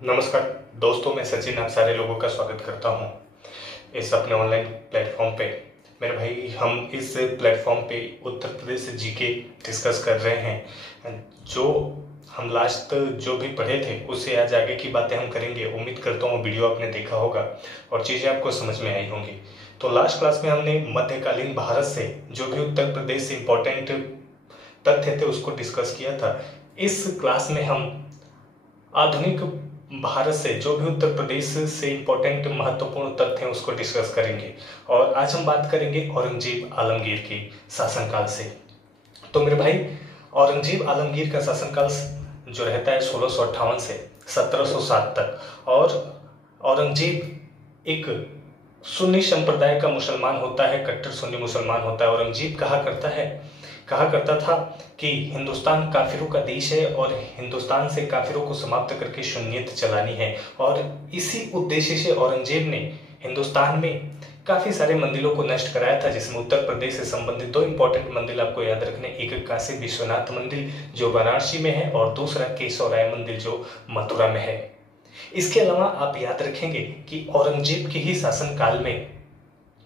नमस्कार दोस्तों, मैं सचिन आप सारे लोगों का स्वागत करता हूं इस अपने ऑनलाइन प्लेटफॉर्म पे। मेरे भाई, हम इस प्लेटफॉर्म पे उत्तर प्रदेश जीके डिस्कस कर रहे हैं। जो हम लास्ट जो भी पढ़े थे उससे आज आगे की बातें हम करेंगे। उम्मीद करता हूँ वीडियो आपने देखा होगा और चीज़ें आपको समझ में आई होंगी। तो लास्ट क्लास में हमने मध्यकालीन भारत से जो भी उत्तर प्रदेश से इम्पोर्टेंट तथ्य थे उसको डिस्कस किया था। इस क्लास में हम आधुनिक भारत से जो भी उत्तर प्रदेश से इम्पोर्टेंट महत्वपूर्ण तथ्य हैं उसको डिस्कस करेंगे। और आज हम बात करेंगे औरंगजेब आलमगीर के शासनकाल से। तो मेरे भाई, औरंगजेब आलमगीर का शासनकाल जो रहता है 1658 से 1707 तक। और औरंगजेब एक सुन्नी संप्रदाय का मुसलमान होता है, कट्टर सुन्नी मुसलमान होता है। औरंगजेब कहा करता था कि हिंदुस्तान काफिरों का देश है और हिंदुस्तान से काफिरों को समाप्त करके सुन्नियत चलानी है। और इसी उद्देश्य से औरंगजेब ने हिंदुस्तान में काफी सारे मंदिरों को नष्ट कराया था, जिसमें उत्तर प्रदेश से संबंधित दो इंपॉर्टेंट मंदिर आपको याद रखने। एक काशी विश्वनाथ मंदिर जो वाराणसी में है और दूसरा केशव राय मंदिर जो मथुरा में है। इसके अलावा आप याद रखेंगे कि औरंगजेब के ही शासनकाल में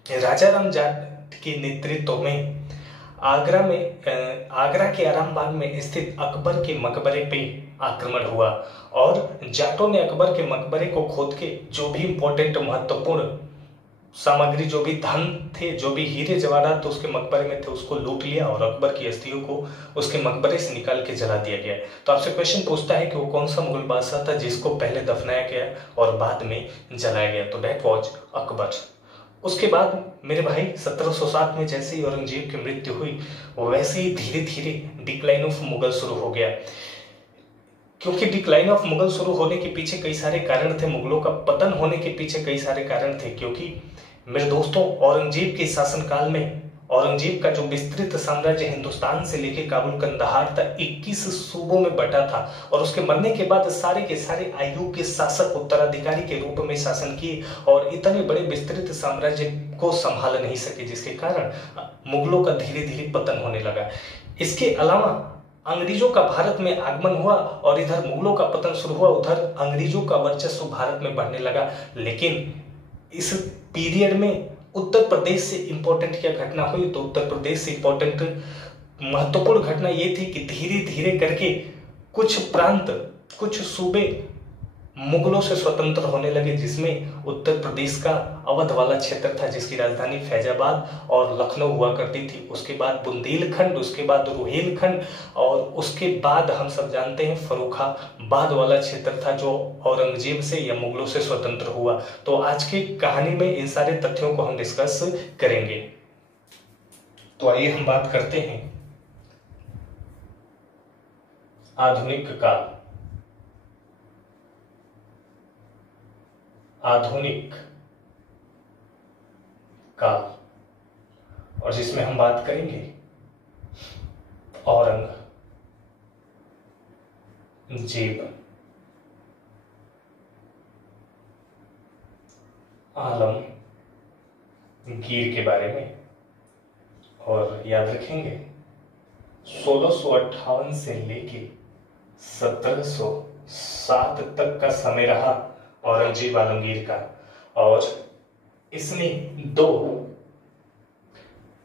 राजा राम जाट के नेतृत्व में आगरा के आरामबाग में स्थित अकबर के मकबरे पे आक्रमण हुआ। और जाटों ने अकबर के मकबरे को खोद के जो भी इंपॉर्टेंट महत्वपूर्ण सामग्री, जो भी धन थे, जो भी हीरे जवाहरात उसके मकबरे में थे, उसको लूट लिया और अकबर की अस्थियों को उसके मकबरे से निकाल के जला दिया गया। तो आपसे क्वेश्चन पूछता है कि वो कौन सा मुगल बादशाह था जिसको पहले दफनाया गया और बाद में जलाया गया? तो दैट वाज अकबर। उसके बाद मेरे भाई 1707 में जैसे ही औरंगजेब की मृत्यु हुई, वैसे ही धीरे धीरे डिक्लाइन ऑफ मुगल शुरू हो गया। क्योंकि डिक्लाइन ऑफ मुगल शुरू होने के पीछे कई सारे कारण थे, मुगलों का पतन होने के पीछे कई सारे कारण थे। क्योंकि मेरे दोस्तों, औरंगजेब के शासनकाल में औरंगजेब का जो विस्तृत साम्राज्य हिंदुस्तान से लेकर काबुल कंदहार तक 21 सूबों में बटा था। और उसके मरने के बाद सारे के सारे अय्यूब के शासक उत्तराधिकारी के रूप में शासन किए और इतने बड़े विस्तृत साम्राज्य को संभाल नहीं सके, जिसके कारण मुगलों का धीरे धीरे पतन होने लगा। इसके अलावा अंग्रेजों का भारत में आगमन हुआ और इधर मुगलों का पतन शुरू हुआ, उधर अंग्रेजों का वर्चस्व भारत में बढ़ने लगा। लेकिन इस पीरियड में उत्तर प्रदेश से इंपॉर्टेंट क्या घटना हुई? तो उत्तर प्रदेश से इंपॉर्टेंट महत्वपूर्ण घटना ये थी कि धीरे धीरे करके कुछ प्रांत, कुछ सूबे मुगलों से स्वतंत्र होने लगे, जिसमें उत्तर प्रदेश का अवध वाला क्षेत्र था जिसकी राजधानी फैजाबाद और लखनऊ हुआ करती थी। उसके बाद बुंदेलखंड, उसके बाद रुहेलखंड और उसके बाद हम सब जानते हैं फर्रुखाबाद वाला क्षेत्र था जो औरंगजेब से या मुगलों से स्वतंत्र हुआ। तो आज की कहानी में इन सारे तथ्यों को हम डिस्कस करेंगे। तो आइए हम बात करते हैं आधुनिक काल। आधुनिक काल, और जिसमें हम बात करेंगे औरंगजेब आलमगीर के बारे में। और याद रखेंगे 1658 से लेके 1707 तक का समय रहा औरंगजेब आलमगीर का। और इसने दो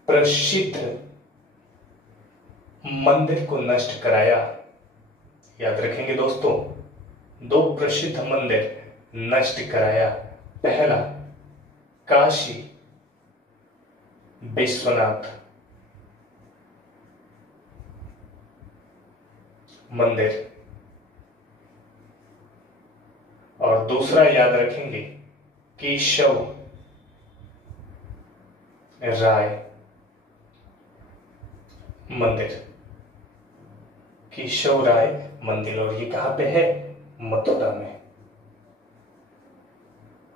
प्रसिद्ध मंदिर को नष्ट कराया। याद रखेंगे दोस्तों, दो प्रसिद्ध मंदिर नष्ट कराया। पहला काशी विश्वनाथ मंदिर और दूसरा याद रखेंगे केशव राय मंदिर। केशव राय मंदिर, और ये कहां पे है? मथुरा में।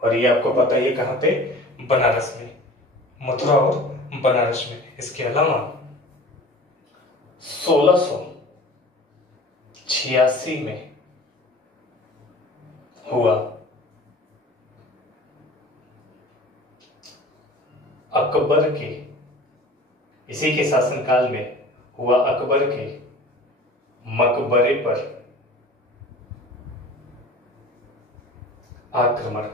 और ये आपको पता है ये कहां पे? बनारस में। मथुरा और बनारस में। इसके अलावा 1686 में हुआ अकबर के, इसी के शासनकाल में हुआ अकबर के मकबरे पर आक्रमण,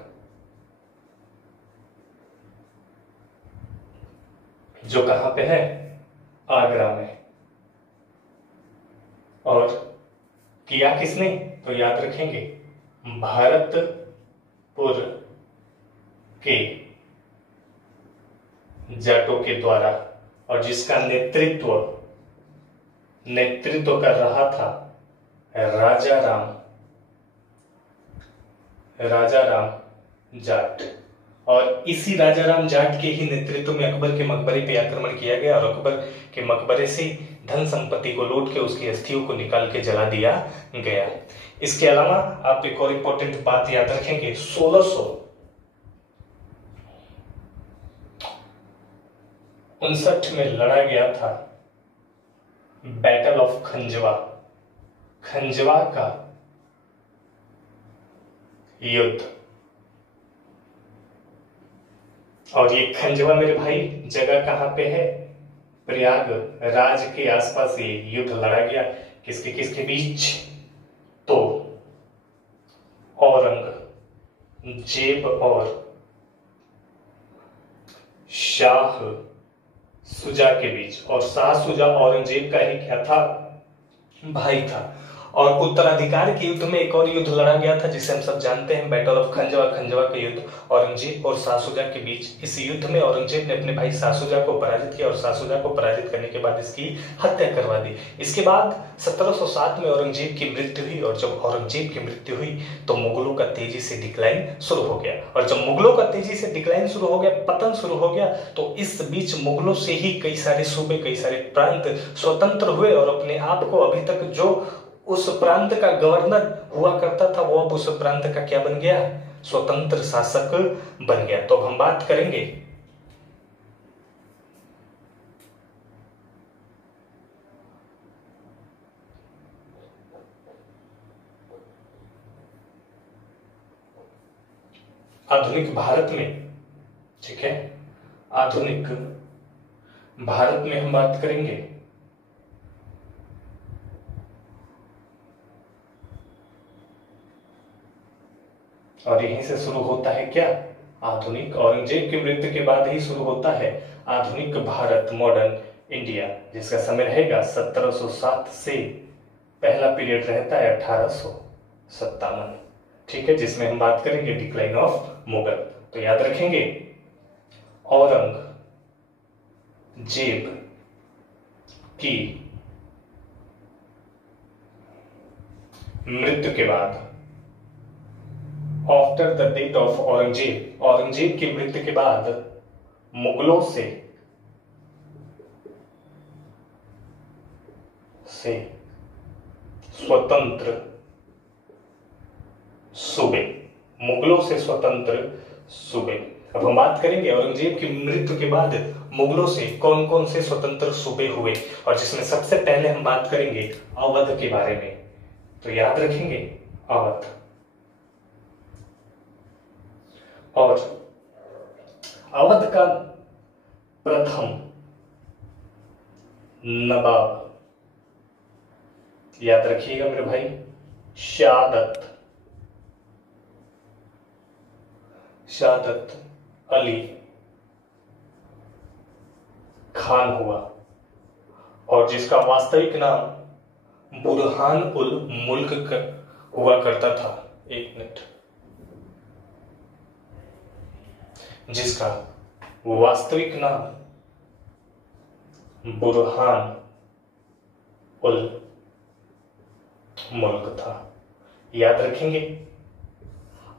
जो कहां पे है? आगरा में। और किया किसने? तो याद रखेंगे भरतपुर के जाटों के द्वारा, और जिसका नेतृत्व कर रहा था राजा राम जाट। और इसी राजा राम जाट के ही नेतृत्व में अकबर के मकबरे पे आक्रमण किया गया और अकबर के मकबरे से धन संपत्ति को लूट के उसकी अस्थियों को निकाल के जला दिया गया। इसके अलावा आप एक और इंपॉर्टेंट बात याद रखेंगे, 1659 में लड़ा गया था बैटल ऑफ खंजवा का युद्ध। और ये खंजवा मेरे भाई जगह कहां पे है? प्रयागराज के आसपास ये युद्ध लड़ा गया। किसके बीच? तो औरंगजेब और शाह सुजा के बीच। और शाह सुजा औरंगजेब का ही क्या था? भाई था। और उत्तराधिकार के युद्ध में एक और युद्ध लड़ा गया था जिसे हम सब जानते हैं, बैटल ऑफ खंजवा का युद्ध औरंगजेब और शाह सुजा के बीच। इस युद्ध में औरंगजेब ने अपने भाई शाह सुजा को पराजित किया और शाह सुजा को पराजित करने के बाद इसकी हत्या करवा दी। इसके बाद 1707 में औरंगजेब की मृत्यु हुई, और जब औरंगजेब की मृत्यु हुई तो मुगलों का तेजी से डिक्लाइन शुरू हो गया। और जब मुगलों का तेजी से डिक्लाइन शुरू हो गया, पतन शुरू हो गया, तो इस बीच मुगलों से ही कई सारे सूबे, कई सारे प्रांत स्वतंत्र हुए और अपने आप को, अभी तक जो उस प्रांत का गवर्नर हुआ करता था, वो अब उस प्रांत का क्या बन गया? स्वतंत्र शासक बन गया। तो हम बात करेंगे आधुनिक भारत में। ठीक है, आधुनिक भारत में हम बात करेंगे और यहीं से शुरू होता है क्या? आधुनिक, औरंगजेब की मृत्यु के बाद ही शुरू होता है आधुनिक भारत, मॉडर्न इंडिया, जिसका समय रहेगा 1707 से पहला पीरियड रहता है 1857। ठीक है, जिसमें हम बात करेंगे डिक्लाइन ऑफ मुगल। तो याद रखेंगे औरंगजेब की मृत्यु के बाद, after the death of Aurangzeb की मृत्यु के बाद मुगलों से स्वतंत्र सूबे, मुगलों से स्वतंत्र सूबे। अब हम बात करेंगे औरंगजेब की मृत्यु के बाद मुगलों से कौन कौन से स्वतंत्र सूबे हुए, और जिसमें सबसे पहले हम बात करेंगे अवध के बारे में। तो याद रखेंगे अवध। और अवध का प्रथम नवाब, याद रखिएगा मेरे भाई, शहादत अली खान हुआ, और जिसका वास्तविक नाम बुरहान उल मुल्क हुआ करता था। एक मिनट, जिसका वास्तविक नाम बुरहान उल मुल्क था। याद रखेंगे,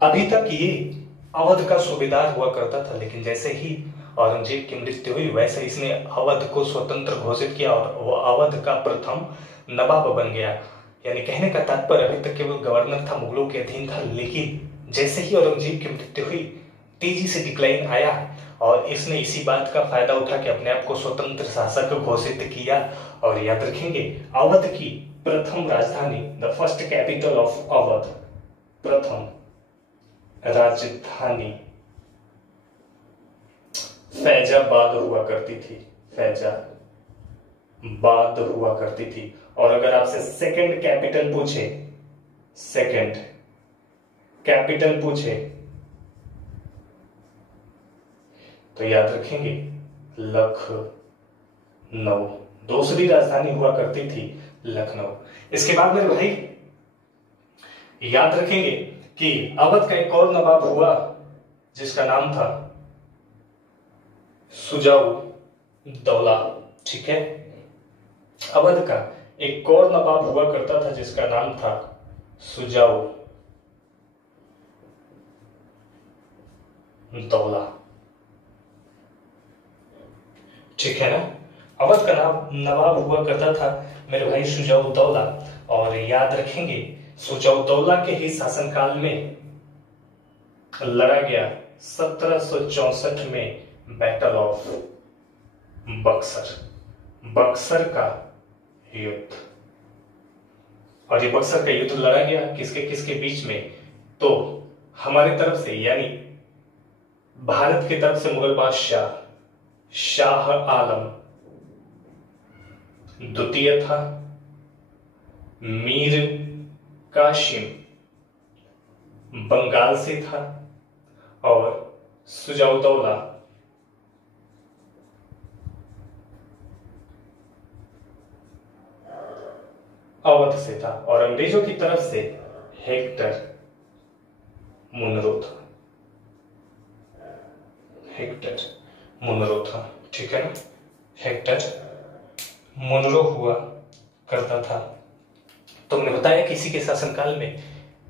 अभी तक ये अवध का सूबेदार हुआ करता था, लेकिन जैसे ही औरंगजेब की मृत्यु हुई वैसे इसने अवध को स्वतंत्र घोषित किया और वो अवध का प्रथम नवाब बन गया। यानी कहने का तात्पर्य अभी तक केवल गवर्नर था, मुगलों के अधीन था, लेकिन जैसे ही औरंगजेब की मृत्यु हुई तेजी से डिक्लाइन आया और इसने इसी बात का फायदा उठा के अपने आप को स्वतंत्र शासक घोषित किया। और याद रखेंगे अवध की प्रथम राजधानी, the first capital of Awadh, प्रथम राजधानी फैजाबाद हुआ करती थी। और अगर आपसे सेकंड कैपिटल पूछे, सेकंड कैपिटल पूछे तो याद रखेंगे लखनऊ। दूसरी राजधानी हुआ करती थी लखनऊ। इसके बाद मेरे भाई याद रखेंगे कि अवध का एक और नवाब हुआ जिसका नाम था सुजाउद्दौला। ठीक है, अवध का एक और नवाब हुआ करता था जिसका नाम था सुजाउद्दौला। ठीक है ना, अवध का नवाब हुआ करता था मेरे भाई सुजाउद्दौला। और याद रखेंगे सुजाउद्दौला के ही शासनकाल में लड़ा गया 1764 में बैटल ऑफ बक्सर, बक्सर का युद्ध। और ये बक्सर का युद्ध लड़ा गया किसके किसके बीच में? तो हमारी तरफ से यानी भारत की तरफ से मुगल बादशाह शाह आलम द्वितीय था, मीर कासिम बंगाल से था, और सुजाउद्दौला अवध से था। और अंग्रेजों की तरफ से हेक्टर मुनरो था, हेक्टर मुनरो था। ठीक है ना, हेक्टर मुनरो हुआ करता था। तो हमने बताया कि इसी के शासनकाल में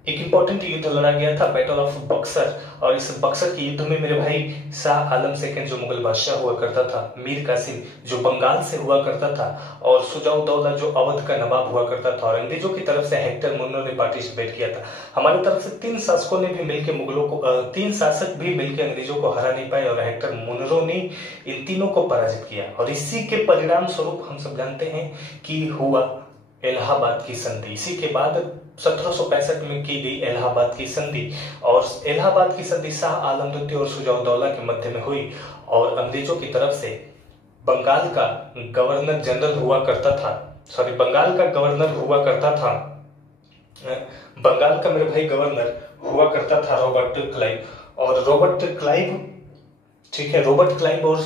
एक इंपॉर्टेंट युद्ध लड़ा गया था, बैटल ऑफ बक्सर। और इस बक्सर के युद्ध में मेरे भाई शाह आलम सेकंड जो मुगल बादशाह हुआ करता था, मीर कासिम जो बंगाल से हुआ करता था, और सुजाउद्दौला जो अवध का नवाब हुआ करता था, और अंग्रेजों की तरफ से हेक्टर मुनरो ने पार्टिसिपेट किया था। हमारी तरफ से तीन शासकों ने भी मिलकर मुगलों को तीन शासक भी मिलकर अंग्रेजों को हरा नहीं पाए, और हेक्टर मुनरो ने इन तीनों को पराजित किया। और इसी के परिणाम स्वरूप हम सब जानते हैं कि हुआ इलाहाबाद की संधि। इसी के बाद 1765 में की गई इलाहाबाद की संधि, और इलाहाबाद की संधि शाह आलम द्वितीय और सुजाउद्दौला के मध्य में हुई। और अंग्रेजों की तरफ से बंगाल का गवर्नर जनरल हुआ करता था, बंगाल का गवर्नर हुआ करता था, बंगाल का मेरे भाई गवर्नर हुआ करता था रॉबर्ट क्लाइव। और रॉबर्ट क्लाइव, ठीक है, रॉबर्ट क्लाइव और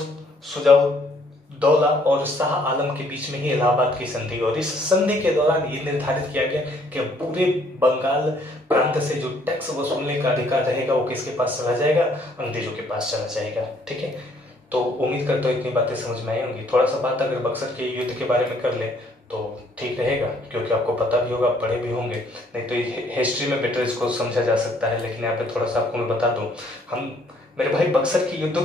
सुजाउद्दौला और शाह आलम के बीच में ही इलाहाबाद की संधि। और इस संधि के दौरान ये निर्धारित किया गया कि पूरे बंगाल प्रांत से जो टैक्स वसूलने का अधिकार रहेगा वो किसके पास चला जाएगा? अंग्रेजों के पास चला जाएगा। ठीक है, तो उम्मीद करता हूँ इतनी बातें समझ में आई होंगी। थोड़ा सा बात अगर बक्सर के युद्ध के बारे में कर ले तो ठीक रहेगा, क्योंकि आपको पता भी होगा, पढ़े भी होंगे। नहीं तो हिस्ट्री में बेटर इसको समझा जा सकता है, लेकिन यहाँ पे थोड़ा सा आपको मैं बता दूं। हम मेरे भाई बक्सर के युद्ध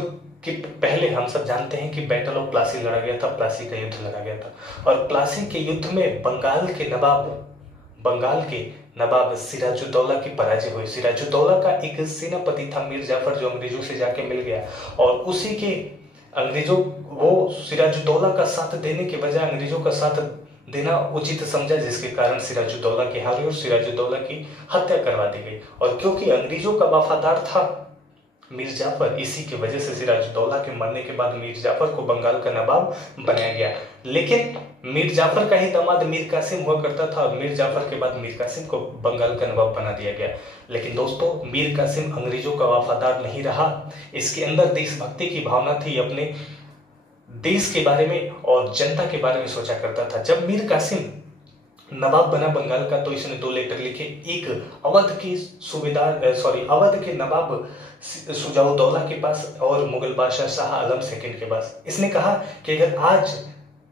कि पहले हम सब जानते हैं कि बैटल ऑफ प्लासी लड़ा गया था, प्लासी का युद्ध लड़ा गया था। और प्लासी के युद्ध में बंगाल के नवाब सिराजुद्दौला की पराजय हुई। सिराजुद्दौला का एक सेनापति था मीर जाफर, जो अंग्रेजों से जाके मिल गया, और उसी के अंग्रेजों वो सिराजुद्दौला का साथ देने के बजाय अंग्रेजों का साथ देना उचित समझा, जिसके कारण सिराजुद्दौला की हारी और सिराजुद्दौला की हत्या करवा दी गई। और क्योंकि अंग्रेजों का वफादार था मीर जाफर, इसी की वजह से सिराजुद्दौला के मरने के बाद मीर जाफर को बंगाल का नवाब बनाया गया। लेकिन मीर जाफर का ही दामाद मीर कासिम हुआ करता था, और मीर जाफर के बाद मीर कासिम को बंगाल का नवाब बना दिया गया। लेकिन दोस्तों, मीर कासिम अंग्रेजों का वफादार नहीं रहा। इसके अंदर देशभक्ति की भावना थी, अपने देश के बारे में और जनता के बारे में सोचा करता था। जब मीर कासिम नवाब बना बंगाल का, तो इसने 2 लेटर लिखे, एक अवध के नवाब सुजाउद्दौला के पास और मुगल बादशाह शाह आलम सेकंड के पास। इसने कहा कि अगर आज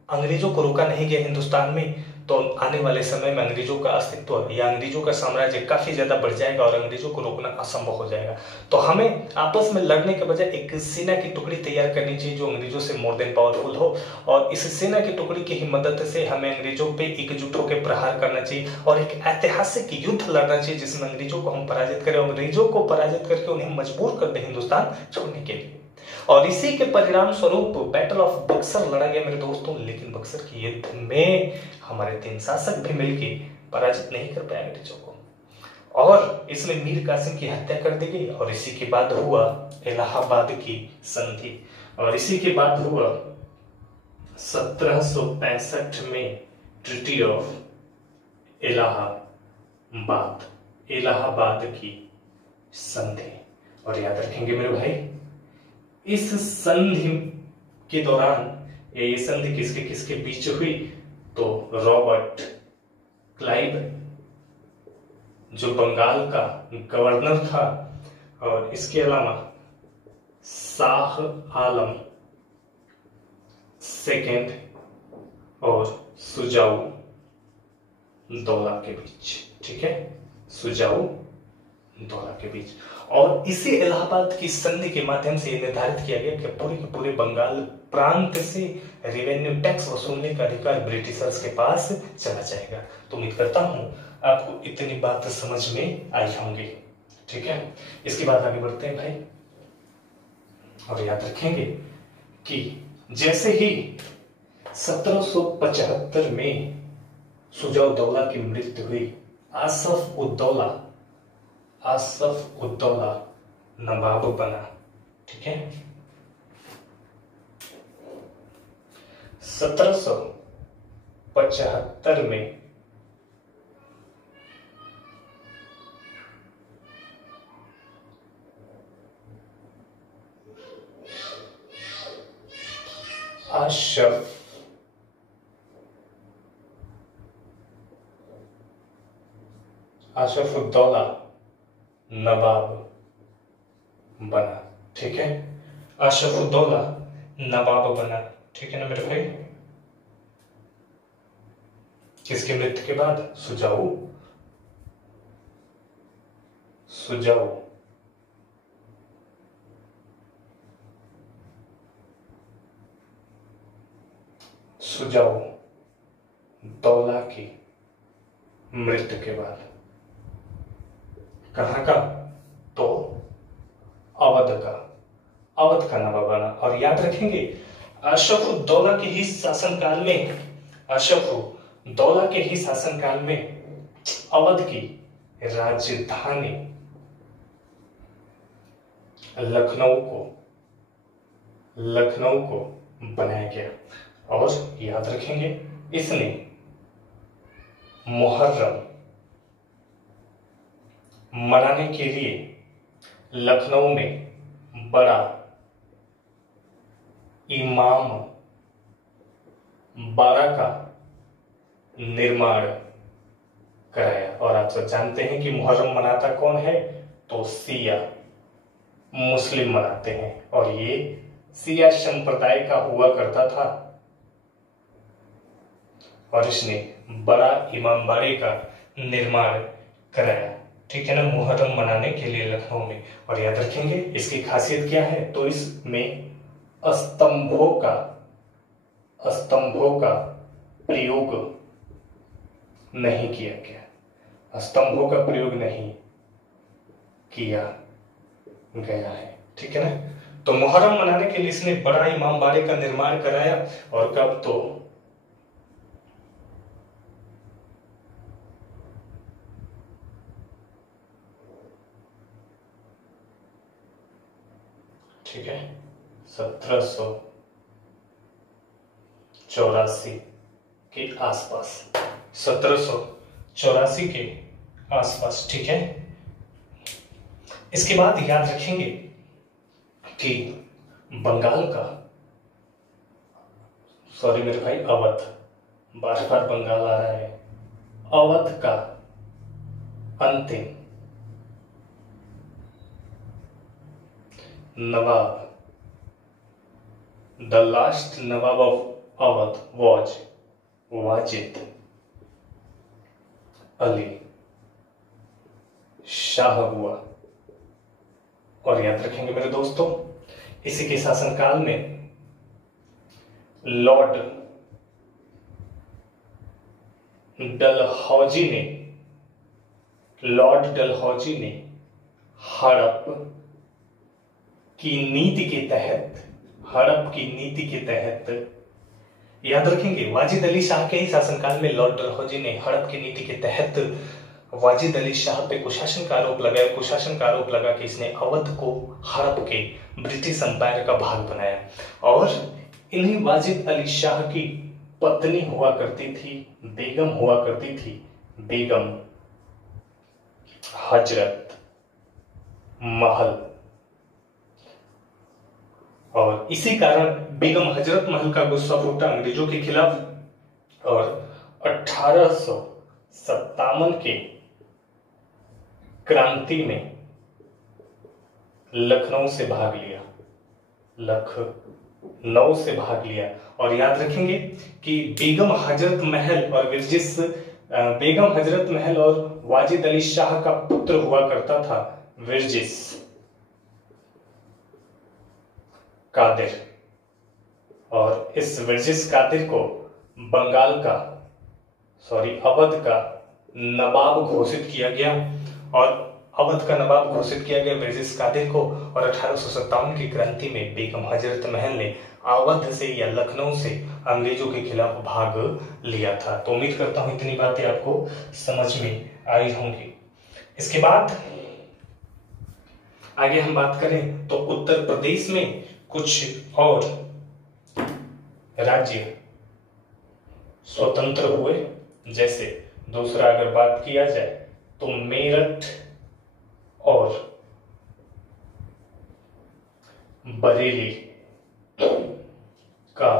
अंग्रेजों को रोका नहीं गया हिंदुस्तान में, तो आने वाले समय में अंग्रेजों का अस्तित्व या अंग्रेजों का साम्राज्य काफी ज्यादा बढ़ जाएगा और अंग्रेजों को रोकना असंभव हो जाएगा। तो हमें आपस में लड़ने के बजाय एक सेना की टुकड़ी तैयार करनी चाहिए जो अंग्रेजों से मोर देन पावरफुल हो, और इस सेना की टुकड़ी की ही मदद से हमें अंग्रेजों पे एकजुट होकर प्रहार करना चाहिए और एक ऐतिहासिक युद्ध लड़ना चाहिए जिसमें अंग्रेजों को हम पराजित करें, अंग्रेजों को पराजित करके उन्हें मजबूर कर दें हिंदुस्तान छोड़ने के लिए। और इसी के परिणाम स्वरूप बैटल ऑफ बक्सर लड़ा गया मेरे दोस्तों। लेकिन बक्सर के युद्ध में हमारे 3 शासक भी मिलकर पराजित नहीं कर पाए अंग्रेजों को, और इसमें मीर कासिम की हत्या कर दी गई। और इसी के बाद हुआ इलाहाबाद की संधि, और इसी के बाद हुआ 1765 में ट्रीटी ऑफ इलाहाबाद, इलाहाबाद की संधि। और याद रखेंगे मेरे भाई, इस संधि के दौरान ये संधि किसके किसके बीच हुई, तो रॉबर्ट क्लाइव जो बंगाल का गवर्नर था, और इसके अलावा शाह आलम सेकेंड और सुजाऊ दौला के बीच। ठीक है, सुजाऊ दौला के बीच। और इसी इलाहाबाद की संधि के माध्यम से निर्धारित किया गया कि पूरे के पूरे बंगाल प्रांत से रेवेन्यू टैक्स वसूलने का अधिकार ब्रिटिशर्स के पास चला जाएगा। तो उम्मीद करता हूं आपको इतनी बात समझ में आई होंगी। ठीक है, इसके बाद आगे बढ़ते हैं भाई, और याद रखेंगे कि जैसे ही 1775 में सुजाऊ दौला की मृत्यु हुई, आसफ उद्दौला नवाब बना। ठीक है, 1775 में आशफ उद्दौला नवाब बना। ठीक है, आशफ उद्दौला नवाब बना। ठीक है ना मेरे भाई, किसकी मृत्यु के बाद, सुजाऊ दौला की मृत्यु के बाद। कहां का, तो अवध का नवाब बना। और याद रखेंगे अशफउद्दौला के ही शासनकाल में अवध की राजधानी लखनऊ को बनाया गया। और याद रखेंगे इसने मुहर्रम मनाने के लिए लखनऊ में बड़ा इमाम बाड़ा का निर्माण कराया। और आप सब जानते हैं कि मुहर्रम मनाता कौन है, तो शिया मुस्लिम मनाते हैं, और ये शिया संप्रदाय का हुआ करता था। और इसने बड़ा इमामबाड़े का निर्माण कराया। ठीक है ना, मुहर्रम मनाने के लिए लखनऊ में। और याद रखेंगे इसकी खासियत क्या है, तो इसमें स्तंभों का प्रयोग नहीं किया गया, स्तंभों का प्रयोग नहीं किया गया है। ठीक है ना, तो मुहर्रम मनाने के लिए इसने बड़ा इमामबाड़े का निर्माण कराया। और कब, तो ठीक है 1784 के आसपास, 1784 के आसपास। ठीक है, इसके बाद याद रखेंगे कि बंगाल का, सॉरी मेरे भाई, अवध, बार बार बंगाल आ रहा है, अवध का अंतिम नवाब, the last nawab of Awadh was Wajid Ali Shah हुआ। और याद रखेंगे मेरे दोस्तों, इसी के शासनकाल में लॉर्ड डलहौजी ने हड़प की नीति के तहत, याद रखेंगे वाजिद अली शाह के ही शासनकाल में लॉर्ड डलहौजी ने हड़प की नीति के तहत वाजिद अली शाह पे कुशासन का आरोप लगा कि इसने अवध को हड़प के ब्रिटिश एम्पायर का भाग बनाया। और इन्हीं वाजिद अली शाह की पत्नी हुआ करती थी, बेगम हजरत महल। और इसी कारण बेगम हजरत महल का गुस्सा फूटा अंग्रेजों के खिलाफ और 1857 के क्रांति में लखनऊ से भाग लिया, लखनऊ से भाग लिया। और याद रखेंगे कि बेगम हजरत महल और विरजिस, बेगम हजरत महल और वाजिद अली शाह का पुत्र हुआ करता था विरजिस कादिर। और इस विरजिस कादिर को बंगाल का अवध का नवाब घोषित किया गया, और अवध का नवाब घोषित किया गया विरजिस कादिर को। और 1857 की क्रांति में बेगम हजरत महल ने अवध से या लखनऊ से अंग्रेजों के खिलाफ भाग लिया था। तो उम्मीद करता हूं इतनी बातें आपको समझ में आई होंगी। इसके बाद आगे हम बात करें तो उत्तर प्रदेश में कुछ और राज्य स्वतंत्र हुए। जैसे दूसरा अगर बात किया जाए तो मेरठ और बरेली का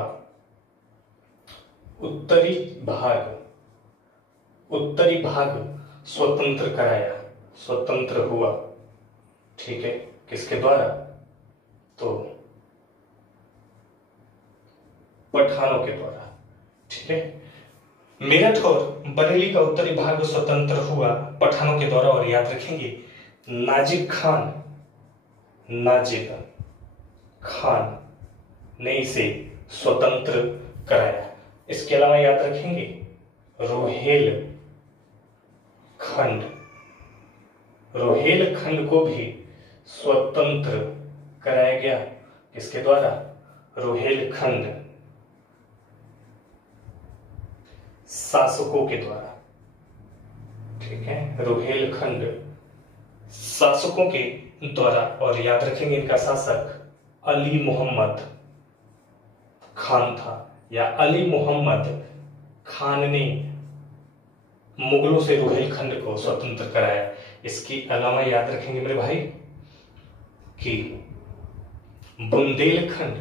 उत्तरी भाग स्वतंत्र कराया, स्वतंत्र हुआ। ठीक है, किसके द्वारा? तो पठानों के द्वारा। ठीक है, मेरठ और बरेली का उत्तरी भाग स्वतंत्र हुआ पठानों के द्वारा। और याद रखेंगे नाजिब खान ने इसे स्वतंत्र कराया। इसके अलावा याद रखेंगे रोहेल खंड को भी स्वतंत्र कराया गया। किसके द्वारा? रोहेल खंड शासकों के द्वारा। ठीक है, रोहेलखंड शासकों के द्वारा। और याद रखेंगे इनका शासक अली मोहम्मद खान था, या अली मोहम्मद खान ने मुगलों से रोहेलखंड को स्वतंत्र कराया। इसके अलावा याद रखेंगे मेरे भाई कि बुंदेलखंड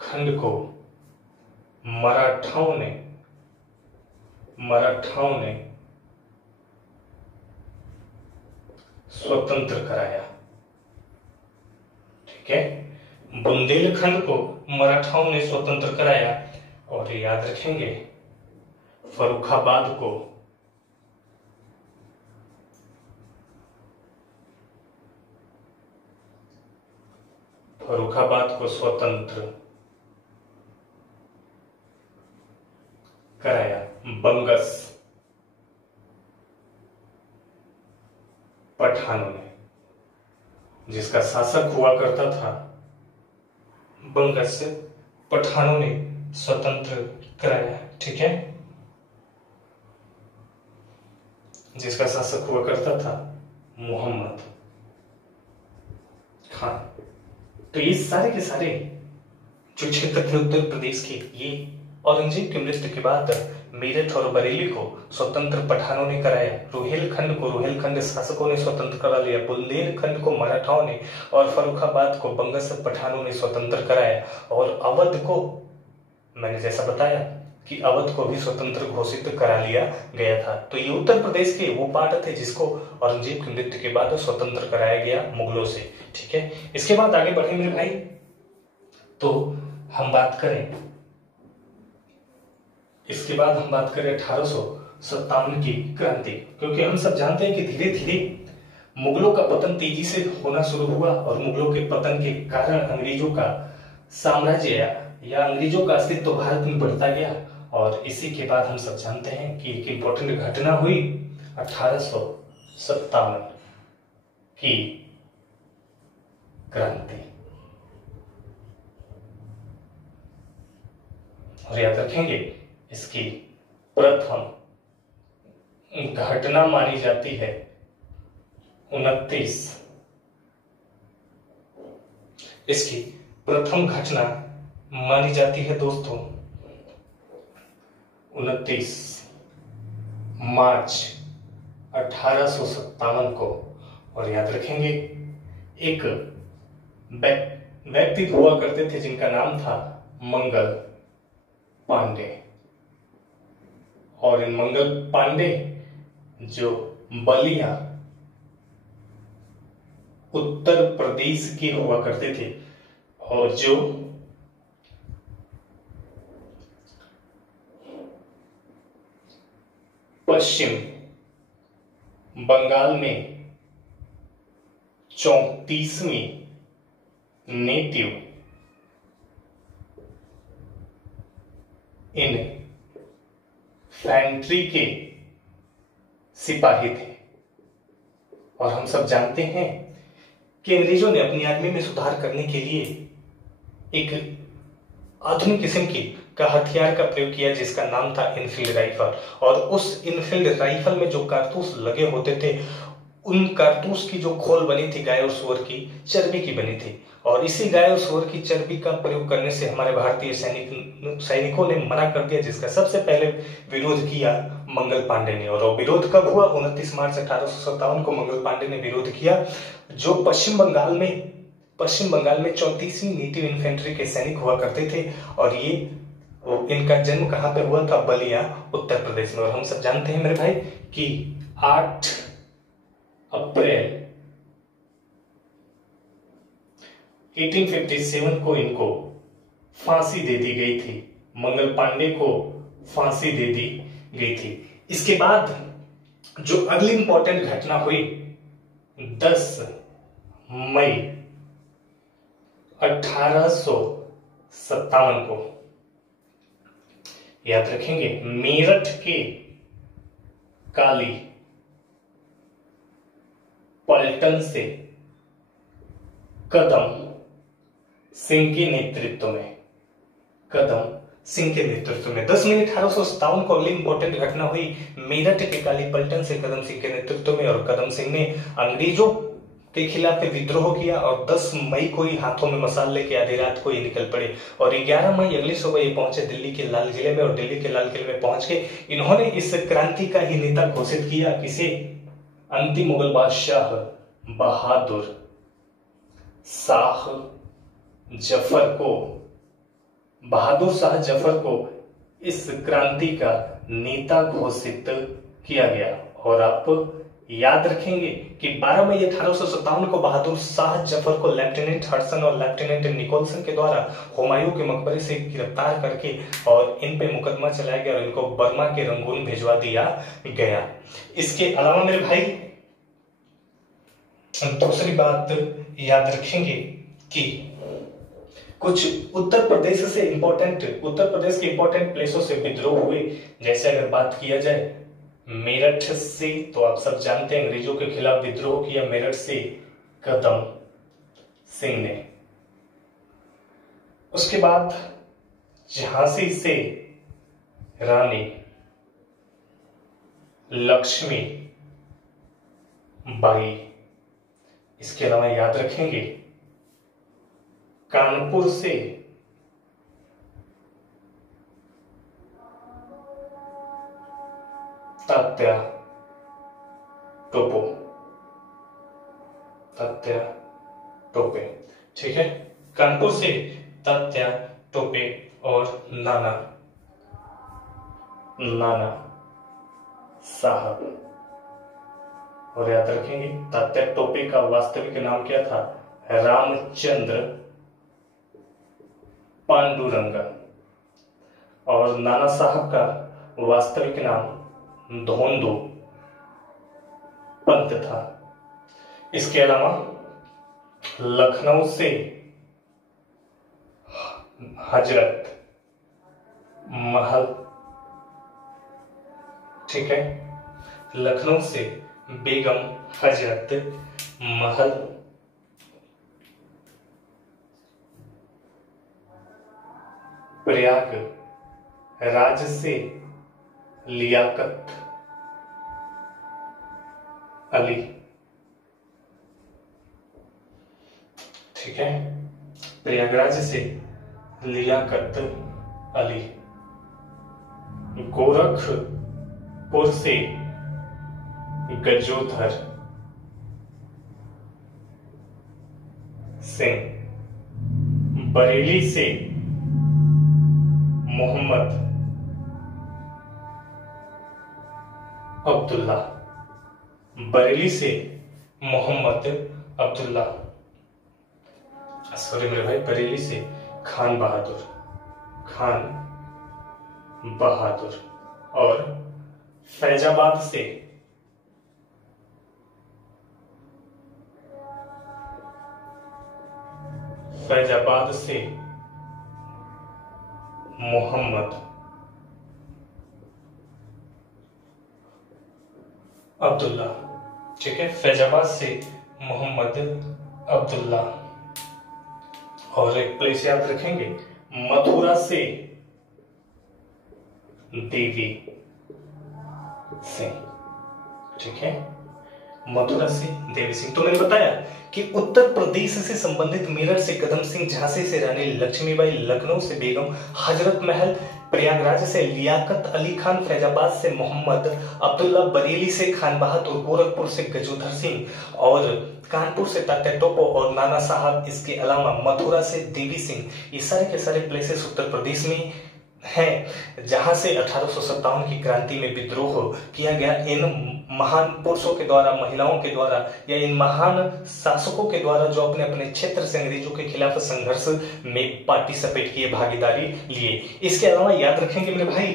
खंड को मराठाओं ने स्वतंत्र कराया। ठीक है, बुंदेलखंड को मराठाओं ने स्वतंत्र कराया। और याद रखेंगे फर्रुखाबाद को स्वतंत्र कराया बंगस पठानों ने, जिसका शासक हुआ करता था बंगस पठानों ने स्वतंत्र कराया। ठीक है, जिसका शासक हुआ करता था मोहम्मद खान। तो ये सारे के सारे जो क्षेत्र थे उत्तर प्रदेश के, ये औरंगजेब की मृत्यु के बाद मेरठ और बरेली को स्वतंत्र पठानों ने कराया, रोहेलखंड शासकों ने स्वतंत्र करा लिया, बुंदेलखंड को मराठाओं ने और फर्रुखाबाद को बंगस पठानों ने स्वतंत्र कराया। और अवध को, मैंने जैसा बताया कि अवध को भी स्वतंत्र घोषित करा लिया गया था। तो ये उत्तर प्रदेश के वो पार्ट थे जिसको औरंगजेब की मृत्यु के बाद स्वतंत्र कराया गया मुगलों से। ठीक है, इसके बाद आगे बढ़े मेरे भाई, तो हम बात करें, इसके बाद हम बात करें 1857 की क्रांति। क्योंकि हम सब जानते हैं कि धीरे धीरे मुगलों का पतन तेजी से होना शुरू हुआ और मुगलों के पतन के कारण अंग्रेजों का साम्राज्य या अंग्रेजों का अस्तित्व भारत में बढ़ता गया। और इसी के बाद हम सब जानते हैं कि एक इंपॉर्टेंट घटना हुई 1857 की क्रांति। और याद रखेंगे इसकी प्रथम घटना मानी जाती है 29, इसकी प्रथम घटना मानी जाती है दोस्तों 29 मार्च 1857 को। और याद रखेंगे एक व्यक्ति हुआ करते थे जिनका नाम था मंगल पांडे। और इन मंगल पांडे जो बलिया उत्तर प्रदेश के हुआ करते थे और जो पश्चिम बंगाल में 34वीं नेटिव इन्फेंट्री के सिपाही थे। और हम सब जानते हैं कि अंग्रेजों ने अपनी आर्मी में सुधार करने के लिए एक आधुनिक किस्म का हथियार का प्रयोग किया जिसका नाम था इनफील्ड राइफल। और उस इनफील्ड राइफल में जो कारतूस लगे होते थे उन कारतूस की जो खोल बनी थी गाय और सूअर की चर्बी की बनी थी। और इसी गाय और सूअर की चर्बी का प्रयोग करने से हमारे भारतीय सैनिकों ने मना कर दिया, जिसका सबसे पहले विरोध किया मंगल पांडे ने। और वो विरोध कब हुआ? 29 मार्च 1857 को मंगल पांडे ने विरोध किया, जो पश्चिम बंगाल में 34वीं नेटिव इन्फेंट्री के सैनिक हुआ करते थे। और ये इनका जन्म कहां पे हुआ था? बलिया उत्तर प्रदेश में। और हम सब जानते हैं मेरे भाई कि 8 अप्रैल 1857 को इनको फांसी दे दी गई थी। मंगल पांडे को फांसी दे दी गई थी। इसके बाद जो अगली इंपॉर्टेंट घटना हुई 10 मई 1857 को, याद रखेंगे, मेरठ के काली पलटन से कदम सिंह के नेतृत्व में 10 मई 1857 को अगली इंपॉर्टेंट घटना हुई मेरठ के काली पलटन से कदम सिंह के नेतृत्व में। और कदम सिंह ने अंग्रेजों के खिलाफ विद्रोह किया और 10 मई को ही हाथों में मसाल लेके आधी रात को ही निकल पड़े। और 11 मई अगली सुबह ये पहुंचे दिल्ली के लाल किले में। और दिल्ली के लाल किले में पहुंच के इन्होंने इस क्रांति का ही नेता घोषित किया किसे? अंतिम मुगल बादशाह बहादुर शाह जफर को इस क्रांति का नेता घोषित किया गया। और आप याद रखेंगे कि 12 मई 1857 को बहादुर शाह जफर को लेफ्टिनेंट हडसन और लेफ्टिनेंट निकोलसन के द्वारा हुमायूं के मकबरे से गिरफ्तार करके और इन पे मुकदमा चलाया गया और इनको बर्मा के रंगून भिजवा दिया गया। इसके अलावा मेरे भाई दूसरी बात याद रखेंगे कि कुछ उत्तर प्रदेश के इंपॉर्टेंट प्लेसों से विद्रोह हुए। जैसे अगर बात किया जाए मेरठ से, तो आप सब जानते हैं अंग्रेजों के खिलाफ विद्रोह किया मेरठ से कदम सिंह ने। उसके बाद झांसी से रानी लक्ष्मी बाई। इसके अलावा याद रखेंगे कानपुर से तात्या टोपे, ठीक है, कानपुर से तात्या टोपे और नाना साहब। और याद रखेंगे तात्या टोपे का वास्तविक नाम क्या था? रामचंद्र पांडुरंगा। और नाना साहब का वास्तविक नाम धोंदू पंत था। इसके अलावा लखनऊ से हजरत महल, ठीक है, लखनऊ से बेगम हजरत महल। प्रयाग राज से लियाकत अली, ठीक है, प्रयागराज से लियाकत अली। पुर से गजोधर सिंह, बरेली से मोहम्मद अब्दुल्ला, बरेली से मोहम्मद अब्दुल्ला, सॉरी मेरे भाई, बरेली से खान बहादुर, खान बहादुर, और फैजाबाद से मोहम्मद अब्दुल्ला। ठीक है, फैजाबाद से मोहम्मद अब्दुल्ला। और एक प्लेस याद रखेंगे, मथुरा से देवी सिंह। ठीक है, मथुरा से देवी सिंह। तो मैंने बताया कि उत्तर प्रदेश से संबंधित मेरठ से कदम सिंह, झांसी से रानी लक्ष्मीबाई, लखनऊ से बेगम हजरत महल, प्रयागराज से लियाकत अली खान, फैजाबाद से मोहम्मद अब्दुल्ला, बरेली से खान बहादुर, गोरखपुर से गजोधर सिंह, और कानपुर से तात्या टोपो और नाना साहब। इसके अलावा मथुरा से देवी सिंह। ये सारे के सारे प्लेसेस उत्तर प्रदेश में हैं, जहां से 1857 की क्रांति में विद्रोह किया गया। इन महान पुरुषों के द्वारा, महिलाओं के द्वारा, या इन महान शासकों के द्वारा जो अपने अपने क्षेत्र से अंग्रेजों के खिलाफ संघर्ष में पार्टिसिपेट किए, भागीदारी लिए। इसके अलावा याद रखेंगे मेरे भाई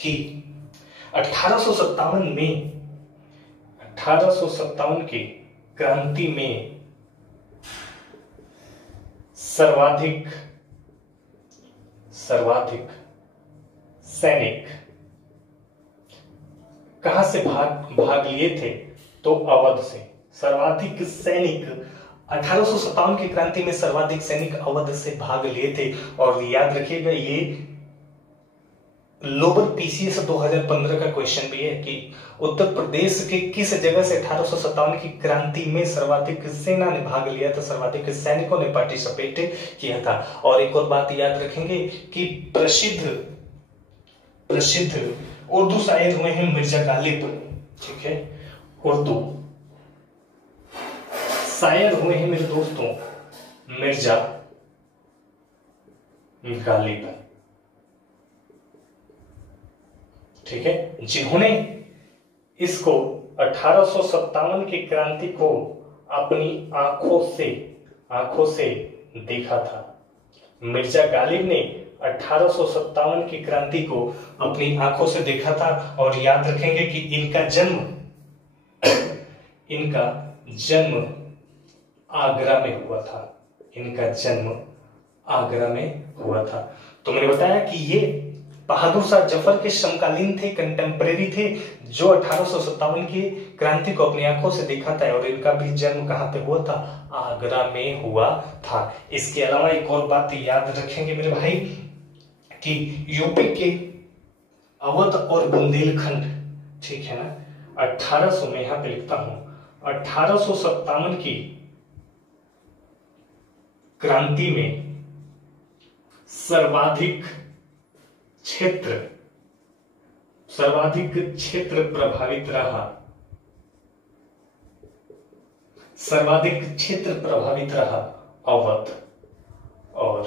कि 1857 की क्रांति में सर्वाधिक सैनिक कहां से भाग लिए थे? तो अवध से। सर्वाधिक सैनिक 1857 की क्रांति में सर्वाधिक सैनिक अवध से भाग लिए थे। और याद रखिएगा, ये लोअर पीसीएस 2015 का क्वेश्चन भी है कि उत्तर प्रदेश के किस जगह से 1857 की क्रांति में सर्वाधिक सेना ने भाग लिया था, सर्वाधिक सैनिकों ने पार्टिसिपेट किया था। और एक और बात याद रखेंगे कि प्रसिद्ध उर्दू शायर हुए हैं मिर्जा गालिब। ठीक है, उर्दू शायर हुए हैं मेरे दोस्तों मिर्जा गालिब। ठीक है, जिन्होंने इसको 1857 की क्रांति को अपनी आंखों से देखा था। मिर्जा गालिब ने 1857 की क्रांति को अपनी आंखों से देखा था। और याद रखेंगे कि इनका जन्म आगरा में हुआ था। इनका जन्म आगरा में हुआ था। तो मैंने बताया कि ये बहादुर शाह जफर के समकालीन थे, कंटेम्परेरी थे, जो 1857 की क्रांति को अपनी आंखों से देखा था। और इनका भी जन्म कहां पे हुआ था? आगरा में हुआ था। इसके अलावा एक और बात याद रखेंगे मेरे भाई कि यूपी के अवध और बुंदेलखंड, ठीक है ना, 1800 में यहां पे लिखता हूं, 1857 की क्रांति में सर्वाधिक क्षेत्र प्रभावित रहा। सर्वाधिक क्षेत्र प्रभावित रहा अवध और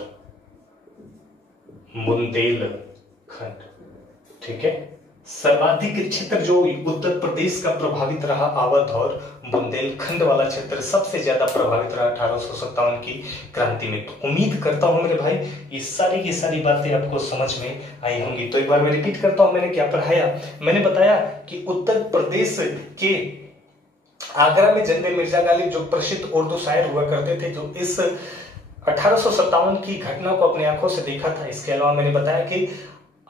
बुंदेलखंड। ठीक है, सर्वाधिक क्षेत्र जो उत्तर प्रदेश का प्रभावित रहा अवध और बुंदेलखंड वाला क्षेत्र सबसे ज्यादा प्रभावित रहा 1857 की क्रांति में। तो उम्मीद करता हूं मेरे भाई ये सारी की सारी बातें आपको समझ में आई होंगी। तो एक बार मैं रिपीट करता हूं, मैंने क्या पढ़ाया। मैंने बताया कि उत्तर प्रदेश के आगरा में जन्मे मिर्जा गालिब जो प्रसिद्ध उर्दू शायर हुआ करते थे, जो इस 1857 की घटना को अपनी आंखों से देखा था। इसके अलावा मैंने बताया कि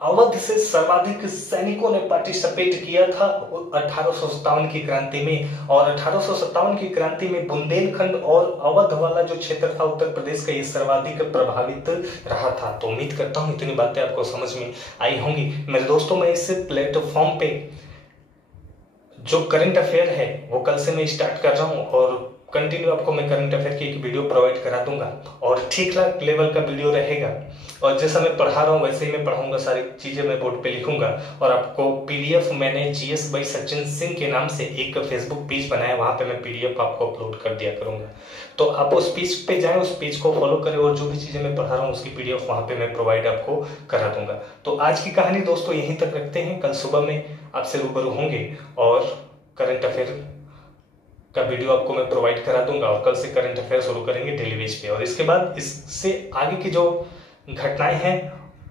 अवध से सर्वाधिक सैनिकों ने पार्टिसिपेट किया था 1857 की क्रांति में। और 1857 की क्रांति में बुंदेलखंड और अवध वाला जो क्षेत्र था उत्तर प्रदेश का, ये सर्वाधिक प्रभावित रहा था। तो उम्मीद करता हूं इतनी बातें आपको समझ में आई होंगी। मेरे दोस्तों, मैं इस प्लेटफॉर्म पे जो करंट अफेयर है वो कल से मैं स्टार्ट कर रहा हूं और कंटिन्यू आपको मैं करंट अफेयर की एक वीडियो प्रोवाइड करा दूंगा और ठीक ठाक लेवल का वीडियो रहेगा। और जैसा मैं पढ़ा रहा हूँ वैसे ही मैं पढ़ाऊंगा, सारी चीजें मैं बोर्ड पे लिखूंगा। और आपको पीडीएफ मैंने जीएस बाई सचिन सिंह के नाम से एक फेसबुक पेज बनाया, वहां पे मैं पीडीएफ आपको अपलोड कर दिया करूंगा। तो आप उस पेज पे जाएं, उस पेज को फॉलो करें और जो भी चीजें मैं पढ़ा रहा हूँ उसकी पीडीएफ वहां पे मैं प्रोवाइड आपको करा दूंगा। तो आज की कहानी दोस्तों यहीं तक रखते हैं। कल सुबह में आपसे रूबरू होंगे और करंट अफेयर का वीडियो आपको मैं प्रोवाइड करा दूंगा। और कल से करंट अफेयर शुरू करेंगे डेली बेस पे। और इसके बाद इससे आगे की जो घटनाएं हैं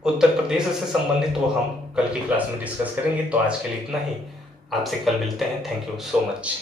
उत्तर प्रदेश से संबंधित वो हम कल की क्लास में डिस्कस करेंगे। तो आज के लिए इतना ही, आपसे कल मिलते हैं। Thank you so much.